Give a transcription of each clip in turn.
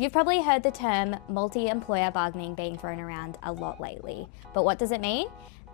You've probably heard the term multi-employer bargaining being thrown around a lot lately, but what does it mean?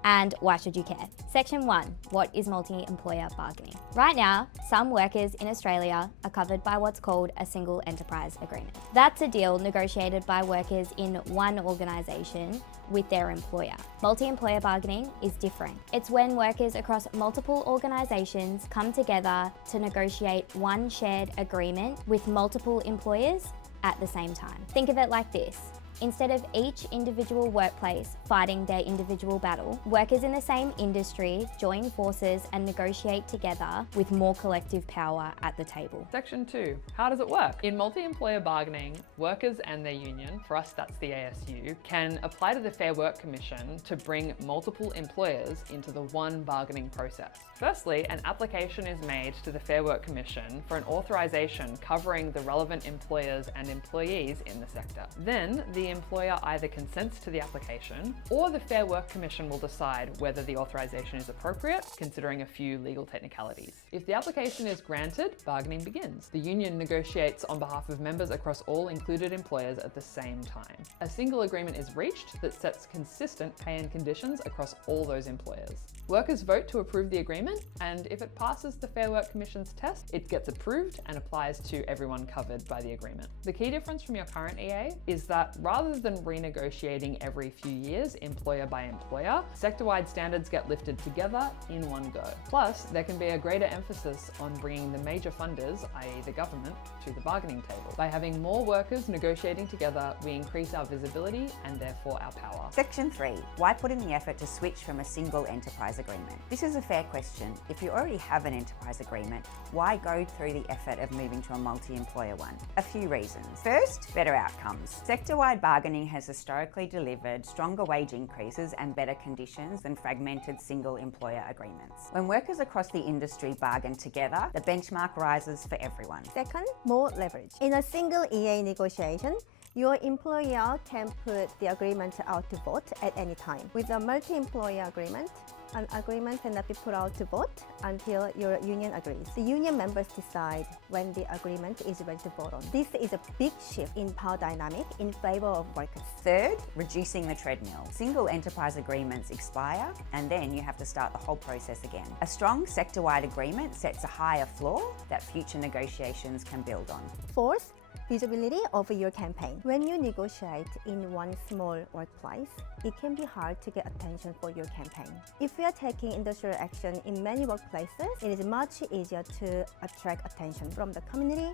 And why should you care? Section 1, what is multi-employer bargaining? Right now, some workers in Australia are covered by what's called a single enterprise agreement. That's a deal negotiated by workers in one organisation with their employer. Multi-employer bargaining is different. It's when workers across multiple organisations come together to negotiate one shared agreement with multiple employers at the same time. Think of it like this. Instead of each individual workplace fighting their individual battle, workers in the same industry join forces and negotiate together with more collective power at the table. Section 2. How does it work? In multi-employer bargaining, workers and their union, for us that's the ASU, can apply to the Fair Work Commission to bring multiple employers into the one bargaining process. Firstly, an application is made to the Fair Work Commission for an authorisation covering the relevant employers and employees in the sector. Then, the employer either consents to the application or the Fair Work Commission will decide whether the authorisation is appropriate, considering a few legal technicalities. If the application is granted, bargaining begins. The union negotiates on behalf of members across all included employers at the same time. A single agreement is reached that sets consistent pay and conditions across all those employers. Workers vote to approve the agreement, and if it passes the Fair Work Commission's test, it gets approved and applies to everyone covered by the agreement. The key difference from your current EA is that rather than renegotiating every few years, employer by employer, sector-wide standards get lifted together in one go. Plus, there can be a greater emphasis on bringing the major funders, i.e. the government, to the bargaining table. By having more workers negotiating together, we increase our visibility and therefore our power. Section 3. Why put in the effort to switch from a single enterprise agreement? This is a fair question. If you already have an enterprise agreement, why go through the effort of moving to a multi-employer one? A few reasons. First, better outcomes. Sector-wide bargaining has historically delivered stronger wage increases and better conditions than fragmented single employer agreements. When workers across the industry bargain together, the benchmark rises for everyone. Second, more leverage. In a single EA negotiation, your employer can put the agreement out to vote at any time. With a multi-employer agreement, an agreement cannot be put out to vote until your union agrees. The union members decide when the agreement is ready to vote on. This is a big shift in power dynamic in favour of workers. Third, reducing the treadmill. Single enterprise agreements expire and then you have to start the whole process again. A strong sector-wide agreement sets a higher floor that future negotiations can build on. Fourth, visibility of your campaign. When you negotiate in one small workplace, it can be hard to get attention for your campaign. If we are taking industrial action in many workplaces, it is much easier to attract attention from the community,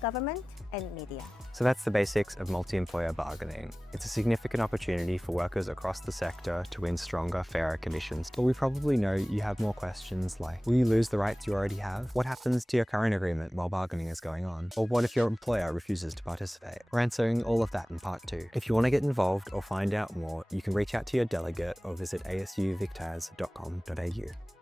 government, and media. So that's the basics of multi-employer bargaining. It's a significant opportunity for workers across the sector to win stronger, fairer conditions. But we probably know you have more questions like, will you lose the rights you already have? What happens to your current agreement while bargaining is going on? Or what if your employer refuses to participate? We're answering all of that in part 2. If you want to get involved or find out more, you can reach out to your delegate or visit asuvictaz.com.au.